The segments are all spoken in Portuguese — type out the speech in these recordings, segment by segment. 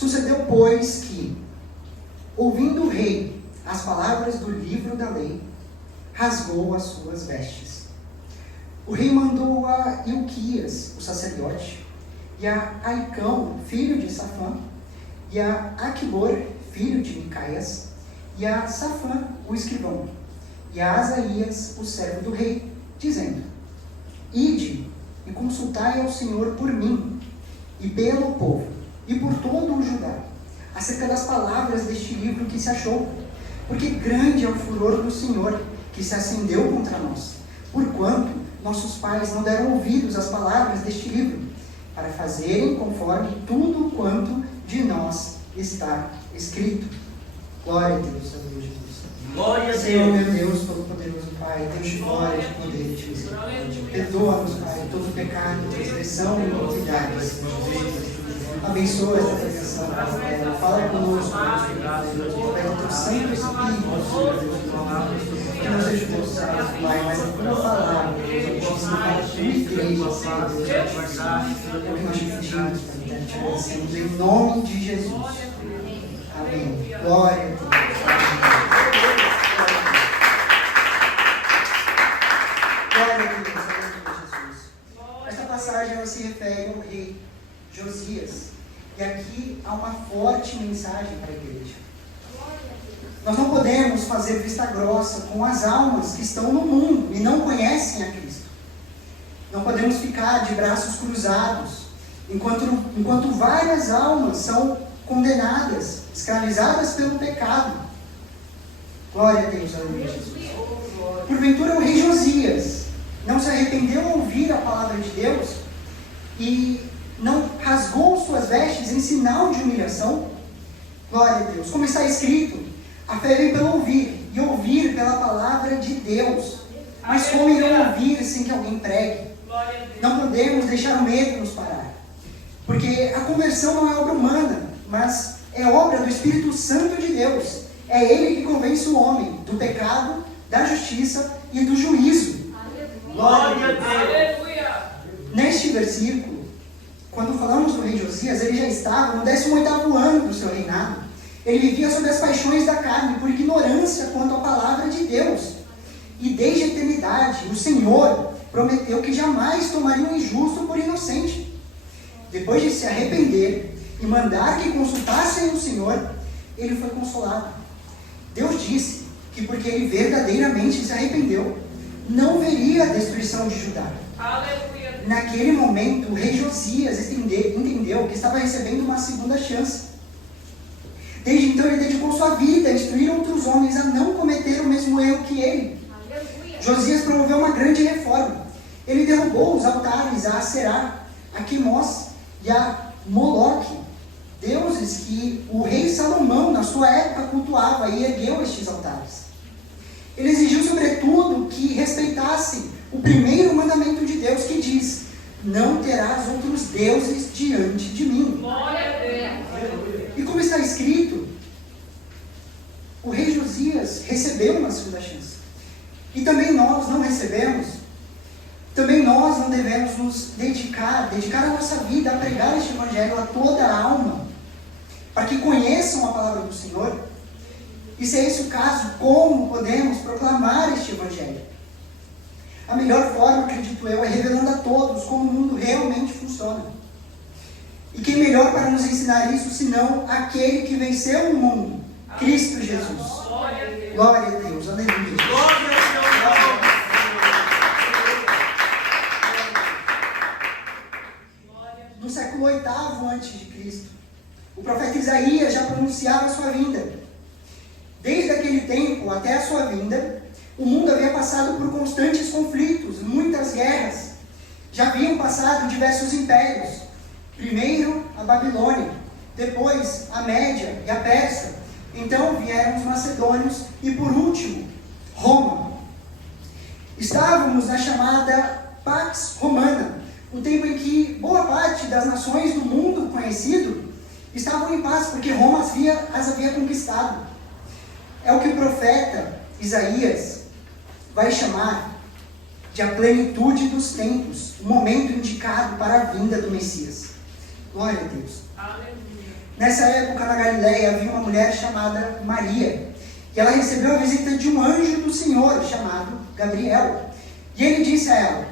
Sucedeu, pois, que, ouvindo o rei as palavras do livro da lei, rasgou as suas vestes. O rei mandou a Ilquias, o sacerdote, e a Aicão, filho de Safã, e a Aquibor, filho de Micaias, e a Safã, o escrivão, e a Asaías, o servo do rei, dizendo: Ide e consultai ao Senhor por mim, e pelo povo, e por todo o Judá, acerca das palavras deste livro que se achou, porque grande é o furor do Senhor, que se acendeu contra nós, porquanto nossos pais não deram ouvidos às palavras deste livro, para fazerem conforme tudo quanto de nós está escrito. Glória a Deus, aleluia, Jesus. Glória a Deus. Senhor, meu Deus, todo-poderoso Pai, Deus de glória, de poder e de misericórdia. Perdoa-nos, Pai, todo pecado, transgressão e iniquidade, Senhor Jesus. Abençoa esta pregação, Pai. Fala conosco, Deus, pelo teu Santo Espírito, Senhor Deus. Que não seja o teu santo, Pai, mas a tua palavra, Deus, a gente ensina a tua igreja, Senhor Deus. É o que nós te pedimos, Pai, te agradecemos em nome de Jesus. Amém. Glória a Deus. Glória a Deus, Jesus. Esta passagem ela se refere ao rei Josias. E aqui há uma forte mensagem para a igreja. Nós não podemos fazer vista grossa com as almas que estão no mundo e não conhecem a Cristo. Não podemos ficar de braços cruzados enquanto várias almas são condenadas, escravizadas pelo pecado. Glória a Deus, aleluia, Jesus. Porventura o rei Josias não se arrependeu ao ouvir a palavra de Deus e não rasgou suas vestes em sinal de humilhação? Glória a Deus. Como está escrito, a fé vem pelo ouvir, e ouvir pela palavra de Deus. Mas como irão ouvir sem que alguém pregue? Não podemos deixar o medo nos parar, porque a conversão não é obra humana, mas é obra do Espírito Santo de Deus. É Ele que convence o homem do pecado, da justiça e do juízo. Glória a Deus. Neste versículo, quando falamos do rei Josias, ele já estava no 18º ano do seu reinado. Ele vivia sob as paixões da carne, por ignorância quanto à palavra de Deus. E desde a eternidade, o Senhor prometeu que jamais tomaria um injusto por inocente. Depois de se arrepender e mandar que consultassem o Senhor, ele foi consolado. Deus disse que porque ele verdadeiramente se arrependeu, não veria a destruição de Judá. Aleluia. Naquele momento, o rei Josias entendeu que estava recebendo uma segunda chance. Desde então ele dedicou sua vida a instruir outros homens a não cometer o mesmo erro que ele. Aleluia. Josias promoveu uma grande reforma. Ele derrubou os altares a Aserá, a Quimós e a Moloque, deuses que o rei Salomão na sua época cultuava, e ergueu estes altares. Ele exigiu sobretudo que respeitassem o primeiro mandamento de Deus, que diz: não terás outros deuses diante de mim. Glória a Deus. E como está escrito, o rei Josias recebeu uma segunda chance. E também nós não recebemos. Também nós não devemos nos dedicar a nossa vida a pregar este evangelho a toda a alma, para que conheçam a palavra do Senhor. E se é esse o caso, como podemos proclamar este evangelho? A melhor forma, acredito eu, é revelando a todos como o mundo realmente funciona. E quem melhor para nos ensinar isso, senão aquele que venceu o mundo, Cristo Jesus. Glória a Deus. Glória a Deus, aleluia. Glória a Deus. No século VIII a.C., o profeta Isaías já pronunciava a sua vinda. Desde aquele tempo até a sua vinda, o mundo havia passado por constantes conflitos, muitas guerras. Já haviam passado diversos impérios. Primeiro a Babilônia, depois a Média e a Pérsia. Então vieram os macedônios e por último, Roma. Estávamos na chamada Pax Romana, um tempo em que boa parte das nações do mundo conhecido estavam em paz, porque Roma as havia conquistado. É o que o profeta Isaías vai chamar de a plenitude dos tempos, o momento indicado para a vinda do Messias. Glória a Deus. Aleluia. Nessa época, na Galileia, havia uma mulher chamada Maria. E ela recebeu a visita de um anjo do Senhor, chamado Gabriel. E ele disse a ela: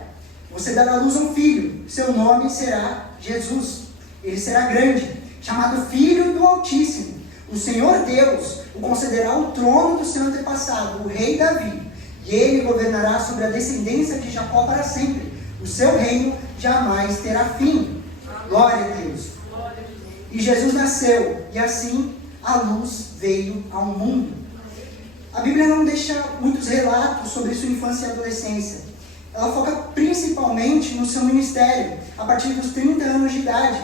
você dará à luz a um filho, seu nome será Jesus. Ele será grande, chamado Filho do Altíssimo. O Senhor Deus o concederá o trono do seu antepassado, o rei Davi. E ele governará sobre a descendência de Jacó para sempre. O seu reino jamais terá fim. Glória a Deus. E Jesus nasceu, e assim a luz veio ao mundo. A Bíblia não deixa muitos relatos sobre sua infância e adolescência. Ela foca principalmente no seu ministério, a partir dos 30 anos de idade,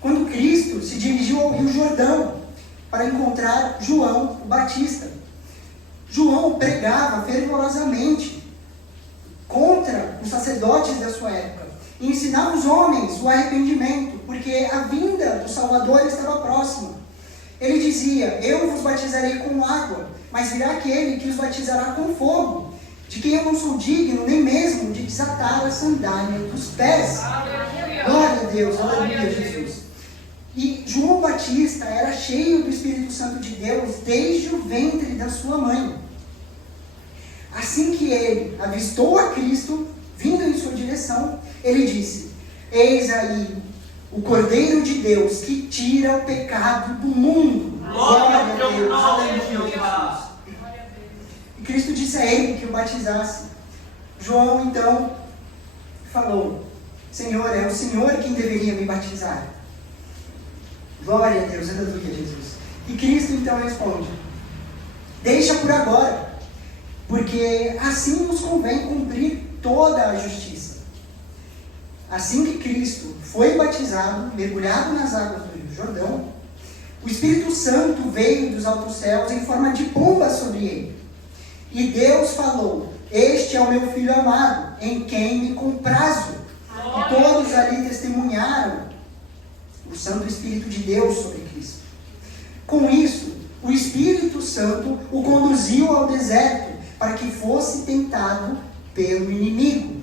quando Cristo se dirigiu ao Rio Jordão para encontrar João o Batista. João pregava fervorosamente contra os sacerdotes da sua época e ensinava os homens o arrependimento, porque a vinda do Salvador estava próxima. Ele dizia: eu vos batizarei com água, mas virá aquele que os batizará com fogo, de quem eu não sou digno nem mesmo de desatar a sandália dos pés. Glória a Deus, aleluia, Jesus. E João Batista era cheio do Espírito Santo de Deus desde o ventre da sua mãe. Assim que ele avistou a Cristo vindo em sua direção, ele disse: eis aí o Cordeiro de Deus que tira o pecado do mundo. Glória a Deus, aleluia, aleluia. Jesus. E Cristo disse a ele que o batizasse. João então falou: Senhor, é o Senhor quem deveria me batizar. Glória a Deus, aleluia, Jesus. E Cristo então responde: deixa por agora, porque assim nos convém cumprir toda a justiça. Assim que Cristo foi batizado, mergulhado nas águas do Rio Jordão, o Espírito Santo veio dos altos céus em forma de pomba sobre ele. E Deus falou: este é o meu Filho amado, em quem me comprazo. E todos ali testemunharam o Santo Espírito de Deus sobre Cristo. Com isso, o Espírito Santo o conduziu ao deserto para que fosse tentado pelo inimigo.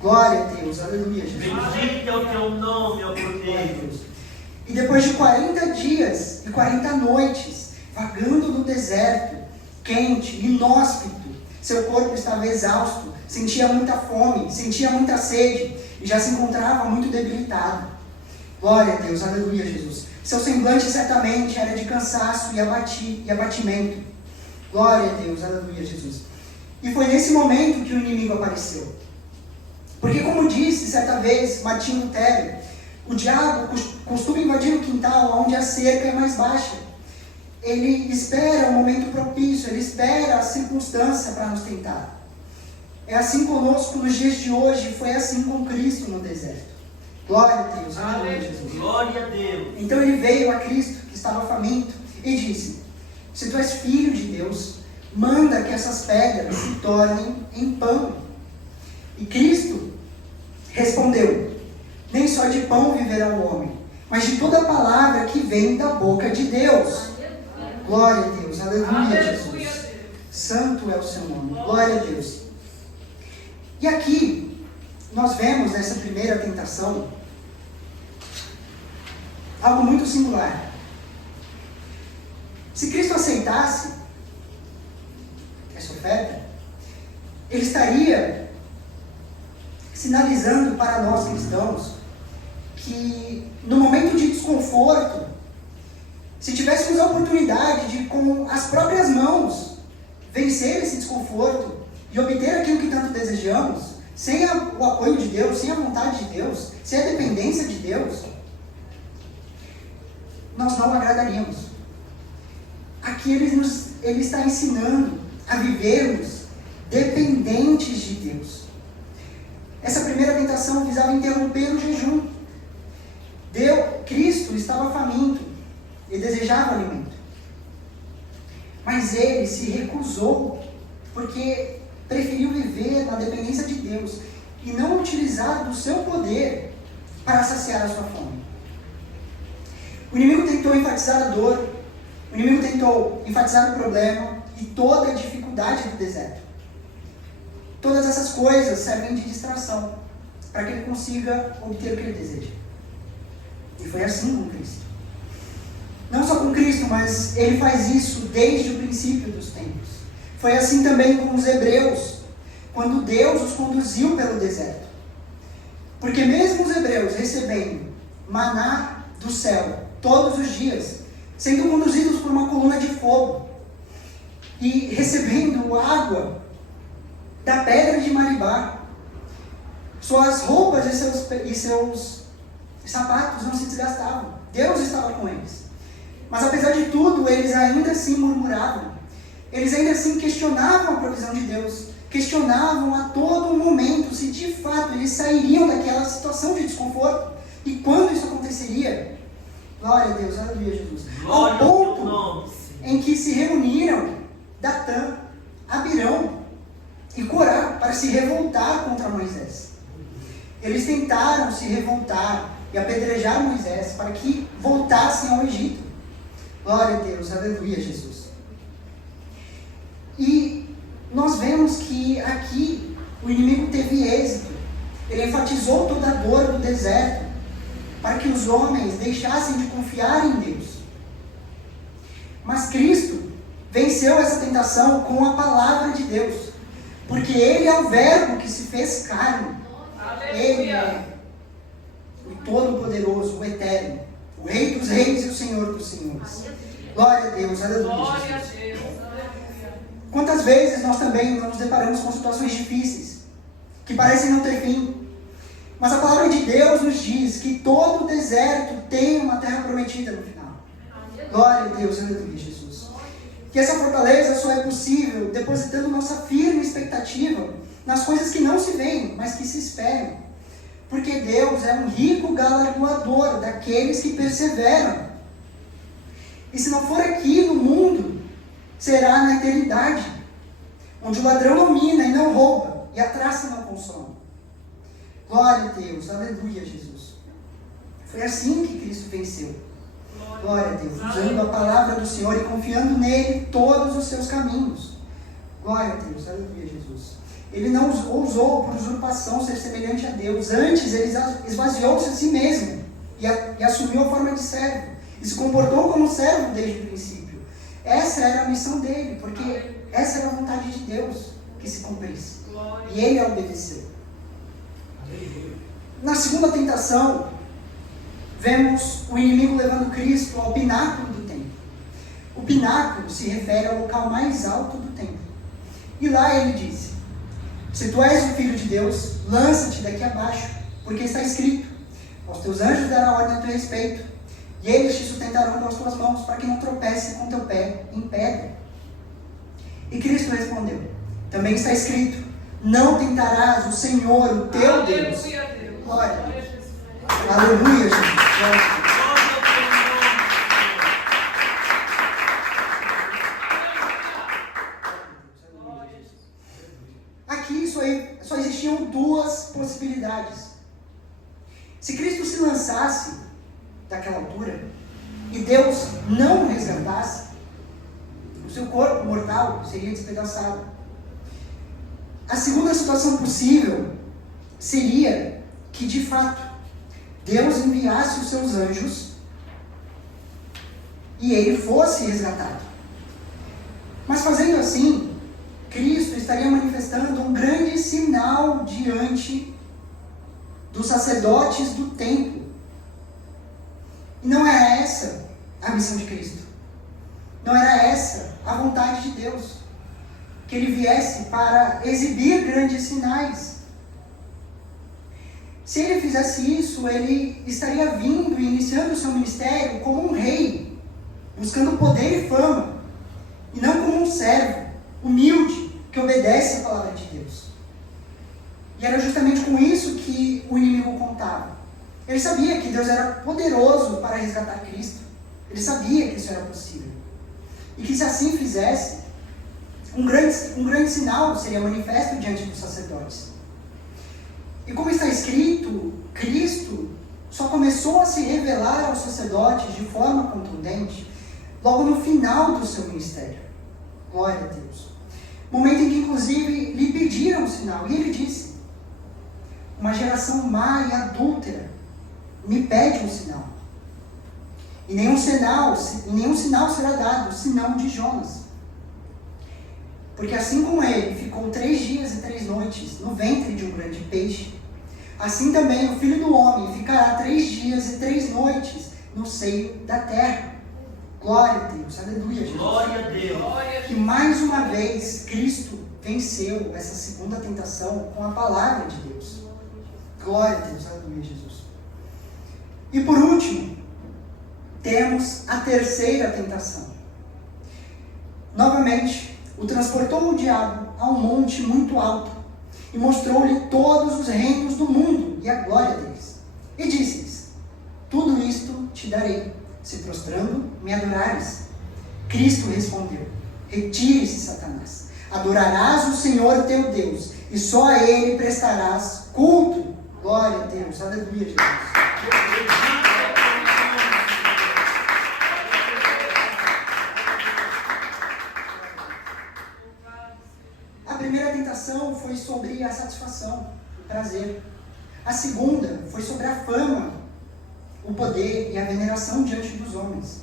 Glória a Deus, aleluia, Jesus. Bendito é o teu nome, ó Glória a Cordeiro. Deus. E depois de 40 dias e 40 noites, vagando no deserto, quente, inóspito, seu corpo estava exausto, sentia muita fome, sentia muita sede e já se encontrava muito debilitado. Glória a Deus, aleluia, Jesus. Seu semblante certamente era de cansaço e abatimento. Glória a Deus, aleluia, Jesus. E foi nesse momento que o inimigo apareceu. Porque, como disse certa vez Martinho Lutero, o diabo costuma invadir o quintal onde a cerca é mais baixa. Ele espera o momento propício, ele espera a circunstância para nos tentar. É assim conosco nos dias de hoje, foi assim com Cristo no deserto. Glória a Deus, aleluia, Jesus. Glória a Deus. Então ele veio a Cristo, que estava faminto, e disse: se tu és filho de Deus, manda que essas pedras se tornem em pão. E Cristo respondeu: nem só de pão viverá o homem, mas de toda a palavra que vem da boca de Deus. Glória a Deus, aleluia, Jesus. Santo é o seu nome, glória a Deus. E aqui, nós vemos nessa primeira tentação algo muito singular. Se Cristo aceitasse essa oferta, ele estaria sinalizando para nós cristãos que no momento de desconforto, se tivéssemos a oportunidade de com as próprias mãos vencer esse desconforto e obter aquilo que tanto desejamos, sem o apoio de Deus, sem a vontade de Deus, sem a dependência de Deus, nós não agradaríamos. Aqui ele está ensinando a vivermos dependentes de Deus. Essa primeira tentação visava interromper o jejum. Cristo estava faminto e desejava alimento. Mas ele se recusou, porque preferiu viver na dependência de Deus e não utilizar do seu poder para saciar a sua fome. O inimigo tentou enfatizar a dor, o inimigo tentou enfatizar o problema e toda a dificuldade do deserto. Todas essas coisas servem de distração para que ele consiga obter o que ele deseja. E foi assim com Cristo. Cristo, mas ele faz isso desde o princípio dos tempos. Foi assim também com os hebreus, quando Deus os conduziu pelo deserto. Porque mesmo os hebreus recebendo maná do céu todos os dias, sendo conduzidos por uma coluna de fogo e recebendo água da pedra de Maribá, suas roupas e seus sapatos não se desgastavam. Deus estava com eles. Mas apesar de tudo, eles ainda assim murmuravam. Eles ainda assim questionavam a provisão de Deus. Questionavam a todo momento se de fato eles sairiam daquela situação de desconforto. E quando isso aconteceria? Glória a Deus, aleluia, Jesus. Glória Ao ao teu ponto nome. em que se reuniram Datã, Abirão e Corá para se revoltar contra Moisés. Eles tentaram se revoltar e apedrejar Moisés para que voltassem ao Egito. Glória a Deus, aleluia, Jesus. E nós vemos que aqui o inimigo teve êxito. Ele enfatizou toda a dor do deserto para que os homens deixassem de confiar em Deus. Mas Cristo venceu essa tentação com a palavra de Deus, porque Ele é o Verbo que se fez carne. Ele é o Todo-Poderoso, o Eterno, o Rei dos Reis e o Senhor dos Senhores. Glória a Deus, aleluia. Glória a Jesus. Deus. Aleluia. Quantas vezes nós também nos deparamos com situações difíceis, que parecem não ter fim, mas a palavra de Deus nos diz que todo deserto tem uma terra prometida no final. Glória a Deus, aleluia, Jesus. Que essa fortaleza só é possível depositando nossa firme expectativa nas coisas que não se veem, mas que se esperam. Porque Deus é um rico galardoador daqueles que perseveram. E se não for aqui no mundo, será na eternidade, onde o ladrão não mina e não rouba, e a traça não consome. Glória a Deus, aleluia, Jesus. Foi assim que Cristo venceu. Glória a Deus, usando a palavra do Senhor e confiando nele todos os seus caminhos. Glória a Deus, aleluia, Jesus. Ele não ousou por usurpação ser semelhante a Deus. Antes, ele esvaziou-se de si mesmo e assumiu a forma de servo. E se comportou como servo desde o princípio. Essa era a missão dele, porque essa era a vontade de Deus que se cumprisse. E ele a obedeceu. Na segunda tentação, vemos o inimigo levando Cristo ao pináculo do templo. O pináculo se refere ao local mais alto do templo. E lá ele disse: se tu és o Filho de Deus, lança-te daqui abaixo, porque está escrito: aos teus anjos dará ordem a teu respeito, e eles te sustentarão com as tuas mãos, para que não tropece com teu pé em pedra. E Cristo respondeu: também está escrito: não tentarás o Senhor, o teu Deus. Aleluia a Deus. Glória a Glória a Deus. Jesus. Aleluia, Jesus. Glória a Deus. Aqui só existiam duas possibilidades. Se Cristo se lançasse daquela altura e Deus não o resgatasse, o seu corpo mortal seria despedaçado. A segunda situação possível seria que, de fato, Deus enviasse os seus anjos e ele fosse resgatado. Mas fazendo assim, Cristo estaria manifestando um grande sinal diante dos sacerdotes do templo. E não era essa a missão de Cristo. Não era essa a vontade de Deus. Que ele viesse para exibir grandes sinais. Se ele fizesse isso, ele estaria vindo e iniciando o seu ministério como um rei, buscando poder e fama, e não como um servo humilde que obedece a palavra de Deus. E era justamente com isso que o inimigo contava. Ele sabia que Deus era poderoso para resgatar Cristo. Ele sabia que isso era possível. E que se assim fizesse, um grande sinal seria manifesto diante dos sacerdotes. E como está escrito, Cristo só começou a se revelar aos sacerdotes de forma contundente logo no final do seu ministério. Glória a Deus. Momento em que, inclusive, lhe pediram um sinal. E ele disse: uma geração má e adúltera me pede um sinal. e nenhum sinal será dado, senão de Jonas. Porque assim como ele ficou 3 dias e 3 noites no ventre de um grande peixe, assim também o Filho do Homem ficará 3 dias e 3 noites no seio da terra. Glória a Deus, aleluia, Jesus. Glória a Deus. Que mais uma vez Cristo venceu essa segunda tentação com a palavra de Deus. Glória a Deus, aleluia, Jesus. E por último, temos a terceira tentação. Novamente, o transportou o diabo a um monte muito alto e mostrou-lhe todos os reinos do mundo e a glória deles. E disse-lhes: tudo isto te darei, se prostrando me adorares. Cristo respondeu: retire-se, Satanás. Adorarás o Senhor teu Deus, e só a Ele prestarás culto. Glória a Deus, aleluia, Jesus. A primeira tentação foi sobre a satisfação, o prazer. A segunda foi sobre a fama, o poder e a veneração diante dos homens.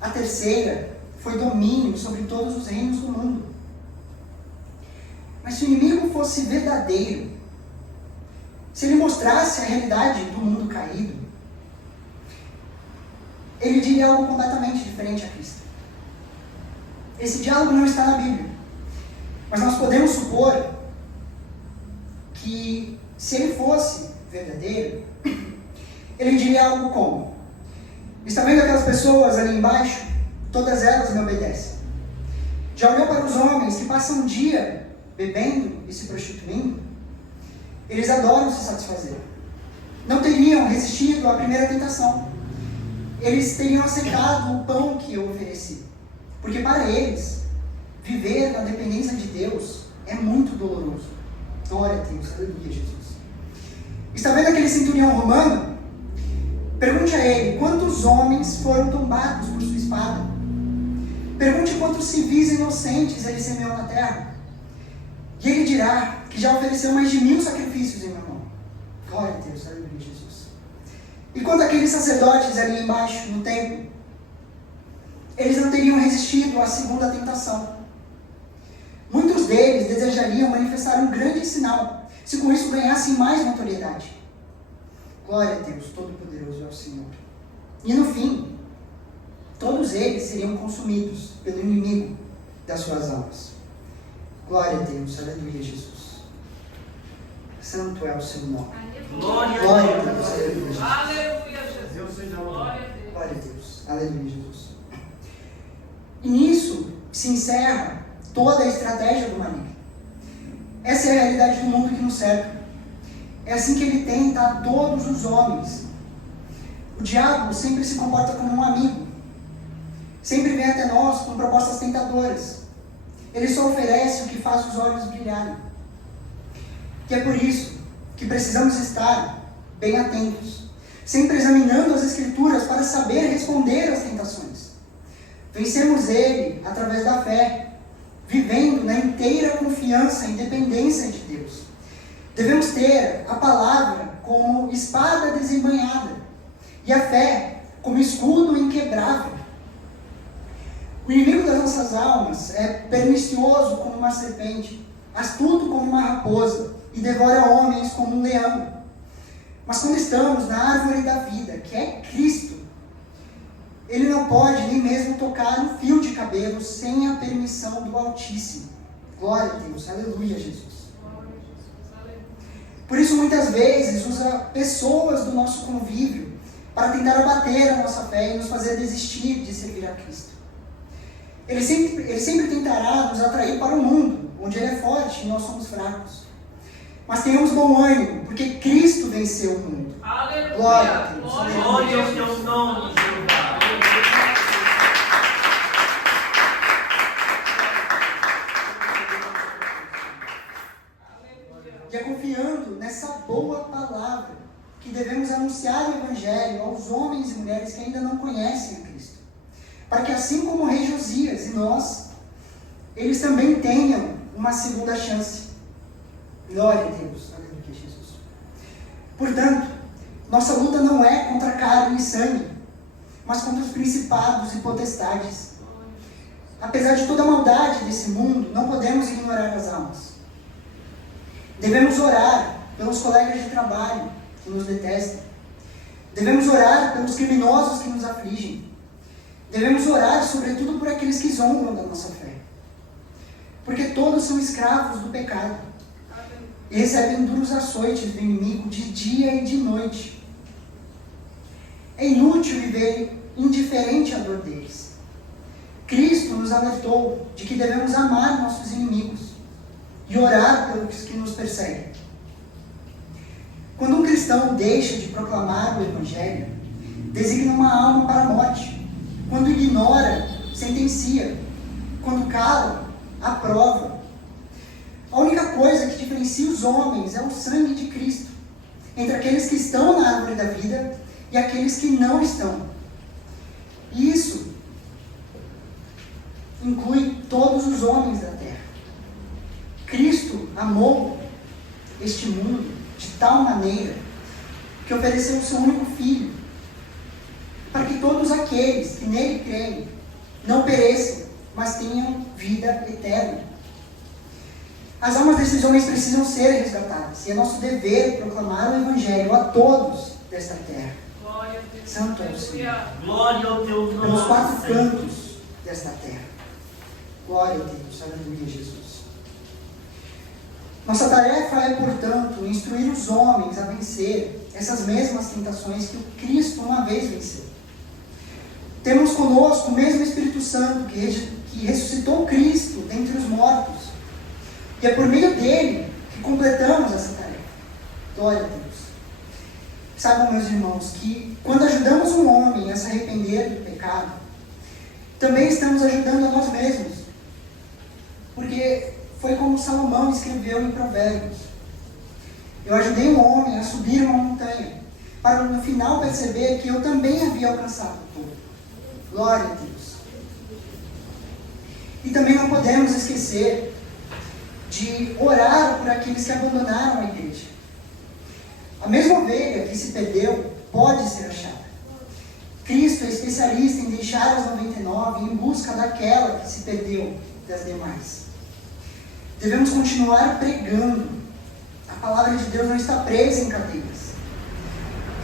A terceira foi domínio sobre todos os reinos do mundo. Mas se o inimigo fosse verdadeiro, se ele mostrasse a realidade do mundo caído, ele diria algo completamente diferente a Cristo. Esse diálogo não está na Bíblia. Mas nós podemos supor que, se ele fosse verdadeiro, ele diria algo como: está vendo aquelas pessoas ali embaixo? Todas elas me obedecem. Já olhou para os homens que passam um dia bebendo e se prostituindo? Eles adoram se satisfazer. Não teriam resistido à primeira tentação. Eles teriam aceitado o pão que eu ofereci. Porque para eles, viver na dependência de Deus é muito doloroso. Glória a Deus, aleluia, Jesus. Está vendo aquele centurião romano? Pergunte a ele quantos homens foram tombados por sua espada. Pergunte quantos civis inocentes ele semeou na terra. E ele dirá que já ofereceu mais de 1000 sacrifícios em meu nome. Glória a Deus, aleluia, Jesus. E quanto àqueles sacerdotes ali embaixo no templo, eles não teriam resistido à segunda tentação. Muitos deles desejariam manifestar um grande sinal, se com isso ganhassem mais notoriedade. Glória a Deus, Todo-Poderoso é o Senhor. E no fim, todos eles seriam consumidos pelo inimigo das suas almas. Glória a Deus, aleluia, Jesus. Santo é o seu nome. Glória Glória a a Deus. Deus, aleluia, Jesus. Aleluia, Jesus. Deus seja louvado. Glória a Deus. Glória a Deus, aleluia, Jesus. E nisso se encerra toda a estratégia do maligno. Essa é a realidade do mundo que nos cerca. É assim que ele tenta a todos os homens. O diabo sempre se comporta como um amigo. Sempre vem até nós com propostas tentadoras. Ele só oferece o que faz os olhos brilharem. E é por isso que precisamos estar bem atentos, sempre examinando as Escrituras para saber responder às tentações. Vencemos ele através da fé, vivendo na inteira confiança e dependência de Deus. Devemos ter a palavra como espada desembainhada e a fé como escudo inquebrável. O inimigo das nossas almas é pernicioso como uma serpente, astuto como uma raposa e devora homens como um leão. Mas quando estamos na árvore da vida, que é Cristo, ele não pode nem mesmo tocar um fio de cabelo sem a permissão do Altíssimo. Glória a Deus, aleluia, Jesus. Por isso, muitas vezes, usa pessoas do nosso convívio para tentar abater a nossa fé e nos fazer desistir de servir a Cristo. Ele sempre tentará nos atrair para o mundo, onde ele é forte e nós somos fracos. Mas tenhamos bom ânimo, porque Cristo venceu o mundo. Aleluia. Glória a Deus. Glória ao teu nome, Jeová. E é confiando nessa boa palavra que devemos anunciar o Evangelho aos homens e mulheres que ainda não conhecem a Cristo. Para que assim como o rei Josias e nós, eles também tenham uma segunda chance. Glória a Deus, aleluia, Jesus. Portanto, nossa luta não é contra carne e sangue, mas contra os principados e potestades. Apesar de toda a maldade desse mundo, não podemos ignorar as almas. Devemos orar pelos colegas de trabalho que nos detestam. Devemos orar pelos criminosos que nos afligem. Devemos orar, sobretudo, por aqueles que zombam da nossa fé. Porque todos são escravos do pecado e recebem duros açoites do inimigo de dia e de noite. É inútil viver indiferente à dor deles. Cristo nos alertou de que devemos amar nossos inimigos e orar pelos que nos perseguem. Quando um cristão deixa de proclamar o Evangelho, designa uma alma para a morte. Quando ignora, sentencia. Quando cala, aprova. A única coisa que diferencia os homens é o sangue de Cristo, entre aqueles que estão na árvore da vida e aqueles que não estão. E isso inclui todos os homens da terra. Cristo amou este mundo de tal maneira que ofereceu o seu único Filho, para que todos aqueles que nele creem não pereçam, mas tenham vida eterna. As almas desses homens precisam ser resgatadas, e é nosso dever proclamar o Evangelho a todos desta terra. Glória a Deus. Santo é o Senhor. Glória ao teu nome. Pelos quatro Senhor. cantos desta terra. Glória a Deus, aleluia, Jesus. Nossa tarefa é, portanto, instruir os homens a vencer essas mesmas tentações que o Cristo uma vez venceu. Temos conosco o mesmo Espírito Santo que ressuscitou Cristo dentre os mortos. E é por meio dele que completamos essa tarefa. Glória a Deus. Saibam, meus irmãos, que quando ajudamos um homem a se arrepender do pecado, também estamos ajudando a nós mesmos. Porque foi como Salomão escreveu em Provérbios. Eu ajudei um homem a subir uma montanha, para no final perceber que eu também havia alcançado tudo. Glória a Deus. E também não podemos esquecer de orar por aqueles que abandonaram a igreja. A mesma ovelha que se perdeu pode ser achada. Cristo é especialista em deixar as 99 em busca daquela que se perdeu das demais. Devemos continuar pregando. A palavra de Deus não está presa em cadeias.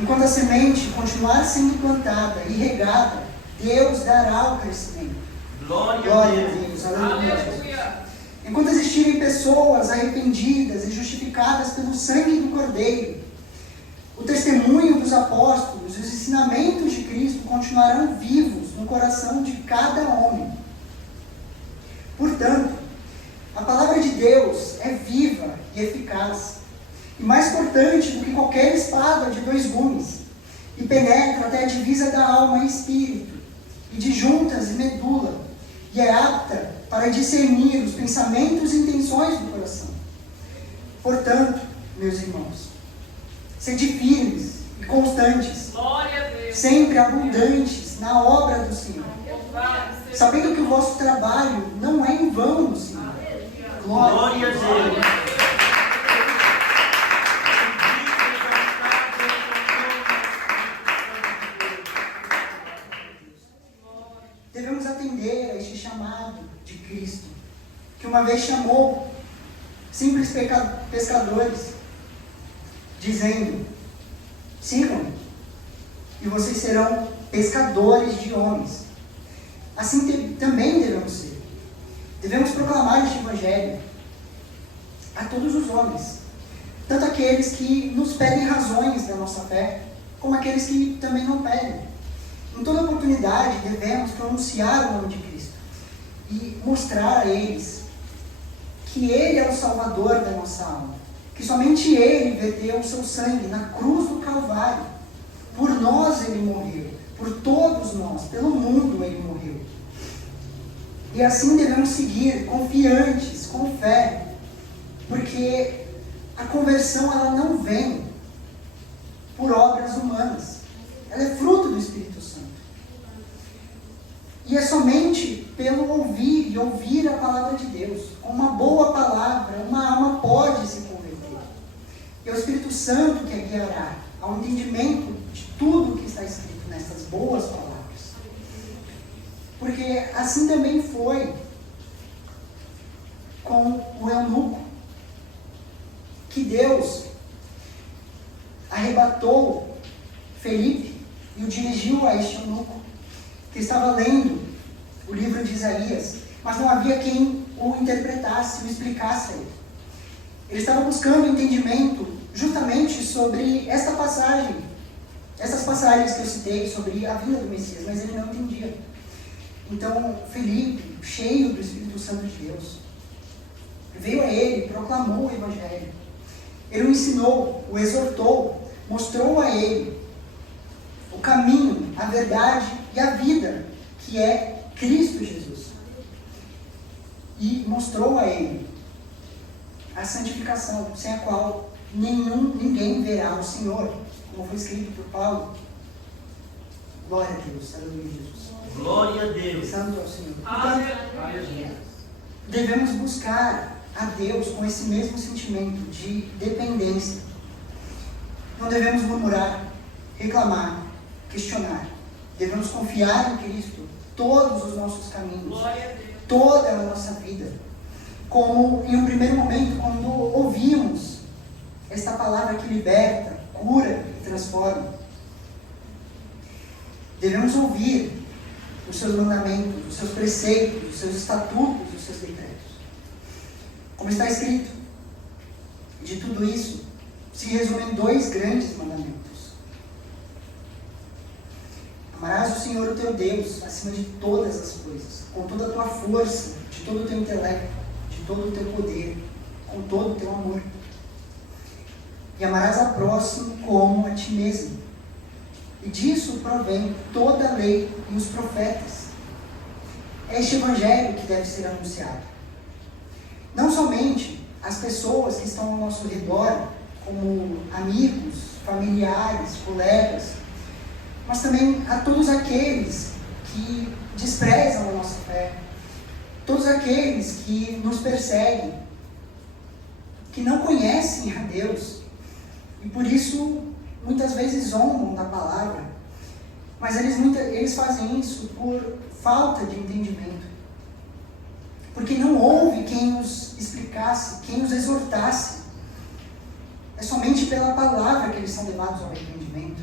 Enquanto a semente continuar sendo plantada e regada, Deus dará o crescimento. Glória a Deus. Deus. Aleluia. Aleluia. Enquanto existirem pessoas arrependidas e justificadas pelo sangue do Cordeiro, o testemunho dos apóstolos e os ensinamentos de Cristo continuarão vivos no coração de cada homem. Portanto, a palavra de Deus é viva e eficaz, e mais cortante do que qualquer espada de 2 gumes, e penetra até a divisa da alma e espírito, e de juntas e medula, e é apta para discernir os pensamentos e intenções do coração. Portanto, meus irmãos, sede firmes e constantes, Glória a Deus. sempre abundantes na obra do Senhor, Louvado seja sabendo que o vosso trabalho não é em vão no Senhor. Glória a Deus. Deus. Devemos atender a este chamado de Cristo, que uma vez chamou simples pescadores, dizendo: sigam-me, e vocês serão pescadores de homens. Assim também devemos ser. Devemos proclamar este Evangelho a todos os homens, tanto aqueles que nos pedem razões da nossa fé, como aqueles que também não pedem. Em toda oportunidade devemos pronunciar o nome de Cristo e mostrar a eles que Ele é o Salvador da nossa alma, que somente Ele verteu o seu sangue na cruz do Calvário. Por nós Ele morreu, por todos nós, pelo mundo Ele morreu. E assim devemos seguir confiantes, com fé, porque a conversão ela não vem por obras humanas, ela é fruto do Espírito Santo. E é somente pelo ouvir e ouvir a palavra de Deus. Com uma boa palavra, uma alma pode se converter. E é o Espírito Santo que a guiará ao entendimento de tudo que está escrito nessas boas palavras. Porque assim também foi com o eunuco, que Deus arrebatou Felipe e o dirigiu a este eunuco, que estava lendo o livro de Isaías, mas não havia quem o interpretasse, o explicasse a ele. Ele estava buscando entendimento justamente sobre esta passagem, essas passagens que eu citei sobre a vinda do Messias, mas ele não entendia. Então, Felipe, cheio do Espírito Santo de Deus, veio a ele, proclamou o Evangelho. Ele o ensinou, o exortou, mostrou a ele o caminho, a verdade e a vida, que é Cristo Jesus. E mostrou a ele a santificação, sem a qual ninguém verá o Senhor, como foi escrito por Paulo. Glória a Deus, aleluia, Jesus. Glória a Deus. Santo é o Senhor. Aleluia. Então, devemos buscar a Deus com esse mesmo sentimento de dependência. Não devemos murmurar, reclamar, questionar. Devemos confiar em Cristo todos os nossos caminhos, Glória a Deus. toda a nossa vida. Como em um primeiro momento, quando ouvimos esta palavra que liberta, cura e transforma. Devemos ouvir os seus mandamentos, os seus preceitos, os seus estatutos, os seus decretos. Como está escrito, de tudo isso se resume em 2 grandes mandamentos. Amarás o Senhor, o teu Deus, acima de todas as coisas, com toda a tua força, de todo o teu intelecto, de todo o teu poder, com todo o teu amor. E amarás a próximo como a ti mesmo. E disso provém toda a lei e os profetas. É este Evangelho que deve ser anunciado. Não somente às pessoas que estão ao nosso redor, como amigos, familiares, colegas, mas também a todos aqueles que desprezam a nossa fé, todos aqueles que nos perseguem, que não conhecem a Deus, e por isso muitas vezes zombam da palavra, mas eles fazem isso por falta de entendimento, porque não houve quem os explicasse, quem os exortasse. É somente pela palavra que eles são levados ao arrependimento.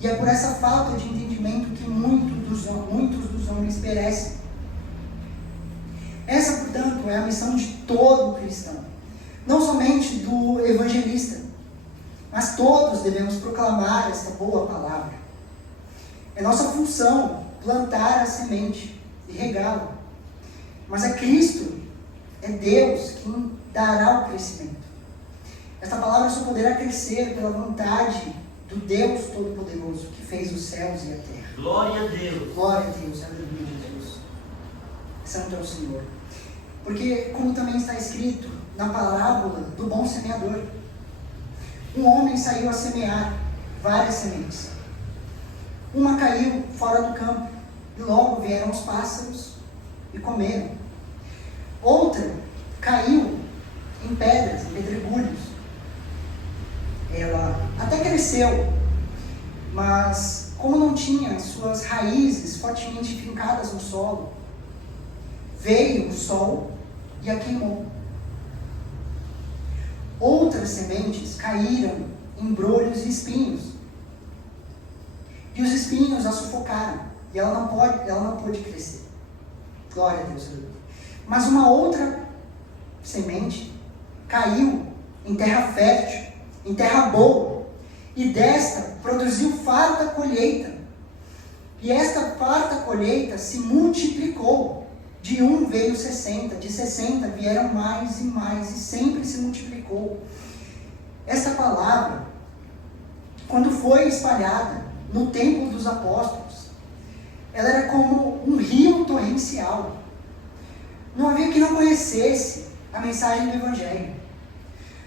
E é por essa falta de entendimento que muitos dos homens perecem. Essa, portanto, é a missão de todo cristão, não somente do evangelista, mas todos devemos proclamar esta boa palavra. É nossa função plantar a semente e regá-la. Mas é Cristo, é Deus quem dará o crescimento. Esta palavra só poderá crescer pela vontade do Deus Todo-Poderoso, que fez os céus e a terra. Glória a Deus. Glória a Deus, aleluia, Jesus. Santo é o Senhor. Porque, como também está escrito na parábola do bom semeador, um homem saiu a semear várias sementes. Uma caiu fora do campo, e logo vieram os pássaros e comeram. Outra caiu em pedras, em pedregulhos. Ela até cresceu, mas como não tinha suas raízes fortemente fincadas no solo, veio o sol e a queimou. Outras sementes caíram em brolhos e espinhos, e os espinhos a sufocaram, e ela não pôde crescer. Glória a Deus. Mas uma outra semente caiu em terra fértil, em terra boa, e desta produziu farta colheita. E esta farta colheita se multiplicou. De 1 veio 60, de 60 vieram mais e mais, e sempre se multiplicou. Esta palavra, quando foi espalhada no tempo dos apóstolos, ela era como um rio torrencial. Não havia quem não conhecesse a mensagem do Evangelho.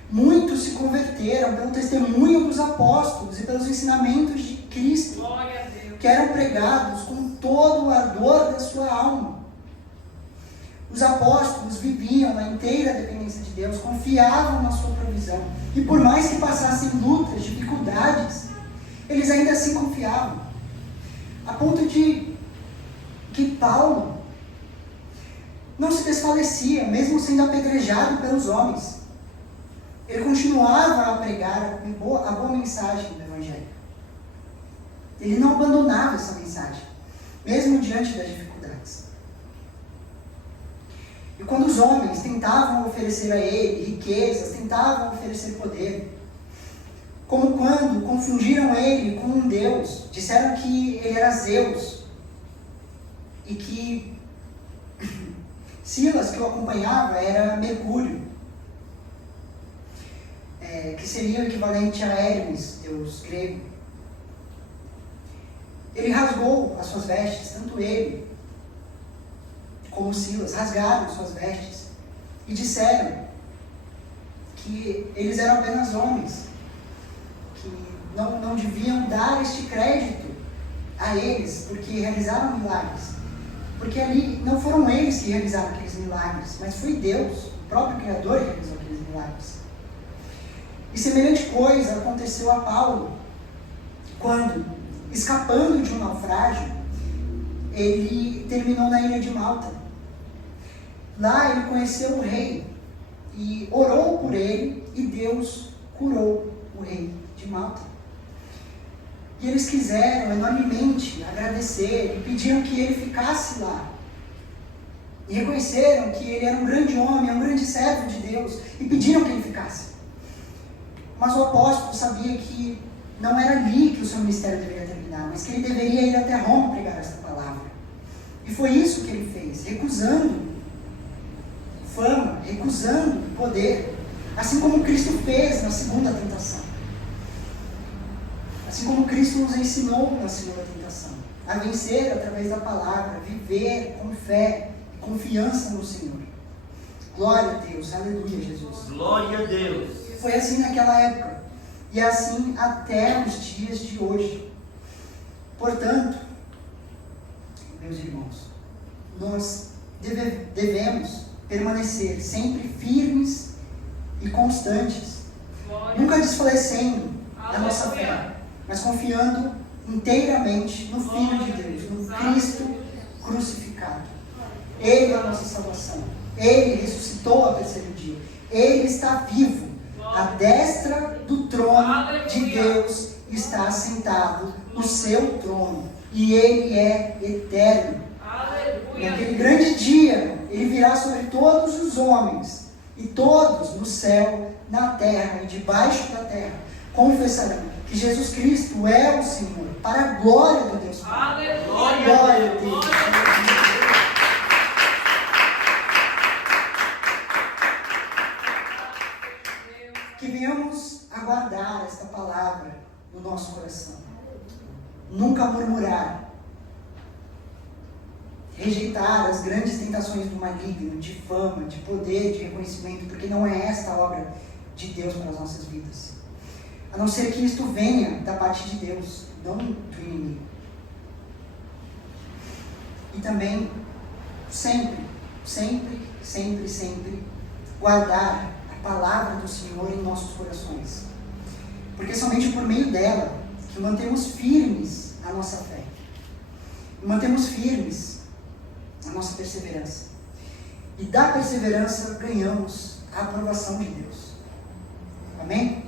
Muitos se converteram pelo testemunho dos apóstolos e pelos ensinamentos de Cristo, Glória a Deus. que eram pregados com todo o ardor da sua alma. Os apóstolos viviam na inteira dependência de Deus, confiavam na sua provisão, e por mais que passassem lutas, dificuldades, eles ainda assim confiavam, a ponto de Paulo não se desfalecia, mesmo sendo apedrejado pelos homens. Ele continuava a pregar a boa mensagem do Evangelho. Ele não abandonava essa mensagem, mesmo diante das dificuldades. E quando os homens tentavam oferecer a ele riquezas, tentavam oferecer poder, como quando confundiram ele com um deus, disseram que ele era Zeus, e que Silas, que o acompanhava, era Mercúrio, que seria o equivalente a Hermes, deus grego. Ele rasgou as suas vestes, tanto ele como Silas, rasgaram suas vestes e disseram que eles eram apenas homens, que não deviam dar este crédito a eles, porque realizaram milagres. Porque ali não foram eles que realizaram aqueles milagres, mas foi Deus, o próprio Criador, que realizou aqueles milagres. E semelhante coisa aconteceu a Paulo, quando, escapando de um naufrágio, ele terminou na ilha de Malta. Lá ele conheceu o rei e orou por ele, e Deus curou o rei de Malta. E eles quiseram enormemente agradecer e pediram que ele ficasse lá. E reconheceram que ele era um grande homem, um grande servo de Deus, e pediram que ele ficasse. Mas o apóstolo sabia que não era ali que o seu ministério deveria terminar, mas que ele deveria ir até Roma pregar esta palavra. E foi isso que ele fez, recusando fama, recusando poder, assim como Cristo fez na segunda tentação. Assim como Cristo nos ensinou na segunda tentação, a vencer através da palavra, viver com fé e confiança no Senhor. Glória a Deus, aleluia, Jesus. Glória a Deus. Foi assim naquela época, e é assim até os dias de hoje. Portanto, meus irmãos, nós devemos permanecer sempre firmes e constantes, nunca desfalecendo a nossa fé, mas confiando inteiramente no Filho de Deus, no Cristo crucificado. Ele é a nossa salvação. Ele ressuscitou ao terceiro dia. Ele está vivo. À destra do trono de Deus está assentado no seu trono. E Ele é eterno. Naquele grande dia, Ele virá sobre todos os homens, e todos no céu, na terra e debaixo da terra confessarão que Jesus Cristo é o Senhor, para a glória de Deus Pai. Glória a Deus. Que venhamos a guardar esta palavra no nosso coração. Nunca murmurar. Rejeitar as grandes tentações do maligno, de fama, de poder, de reconhecimento, porque não é esta a obra de Deus para as nossas vidas. A não ser que isto venha da parte de Deus, não do inimigo. E também, sempre guardar a palavra do Senhor em nossos corações. Porque é somente por meio dela que mantemos firmes a nossa fé. E mantemos firmes a nossa perseverança. E da perseverança ganhamos a aprovação de Deus. Amém?